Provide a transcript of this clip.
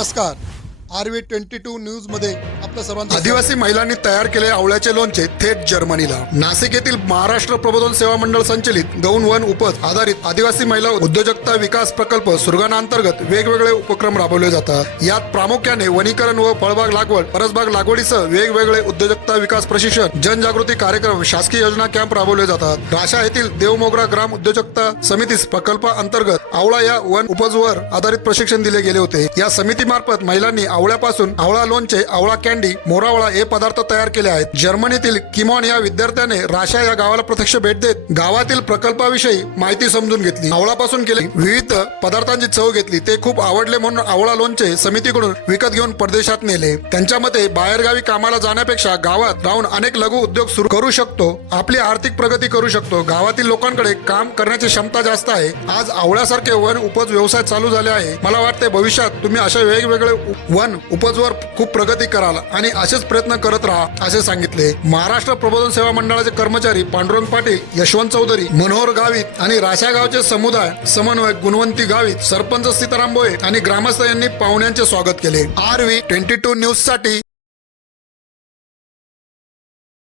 नमस्कार R V twenty to न्यूजमध्ये आपल्या सर्वांचं आदिवासी महिलांनी तयार केले आवळ्याचे लोणचे थेट जर्मनीला. नाशिक येथील महाराष्ट्र प्रबोधन सेवा मंडळ संचलित गौण वन उपज आधारित आदिवासी महिला उद्योजकता विकास प्रकल्प सुरगाणा अंतर्गत वेगवेगळे उपक्रम राबवले जातात. यात प्रामुख्याने वनीकरण व फळबाग लागवड परसबाग लागवडीसह वेगवेगळे उद्योजकता विकास प्रशिक्षण जनजागृती कार्यक्रम शासकीय योजना कॅम्प राबवले जातात. राशा येथील देवमोगरा ग्राम उद्योजकता समितीस प्रकल्पा अंतर्गत आवळा या वन उपजवर आधारित प्रशिक्षण दिले गेले होते. या समितीमार्फत महिलांनी आवळ्यापासून आवळा लोणचे आवळा कॅन्डी मोरावळा हे पदार्थ तयार केले आहेत. जर्मनीतील किमॉन या विद्यार्थ्याने राशा या गावाला प्रत्यक्ष भेट देत गावातील प्रकल्पाविषयी माहिती समजून घेतली. आवळापासून केले विविध पदार्थांची चव घेतली. ते खूप आवडले म्हणून आवळा लोणचे समितीकडून विकत घेऊन परदेशात नेले. त्यांच्या मते बाहेरगावी कामाला जाण्यापेक्षा गावात राहून अनेक लघु उद्योग सुरू करू शकतो आपली आर्थिक प्रगती करू शकतो. गावातील लोकांकडे काम करण्याची क्षमता जास्त आहे. आज आवळ्यासारखे वन उपज व्यवसाय चालू झाले आहे. मला वाटते भविष्यात तुम्ही अशा वेगवेगळे वन आपण उपजवर खूप प्रगती कराल आणि असेच प्रयत्न करत राहा असे सांगितले. महाराष्ट्र प्रबोधन सेवा मंडळाचे कर्मचारी पांडुरंग पाटील यशवंत चौधरी मनोहर गावित आणि राशा गावचे समुदाय समन्वयक गुणवंती गावित सरपंच सीताराम भोये आणि ग्रामस्थ यांनी पाहुण्यांचे स्वागत केले. आर व्ही ट्वेंटी टू न्यूजसाठी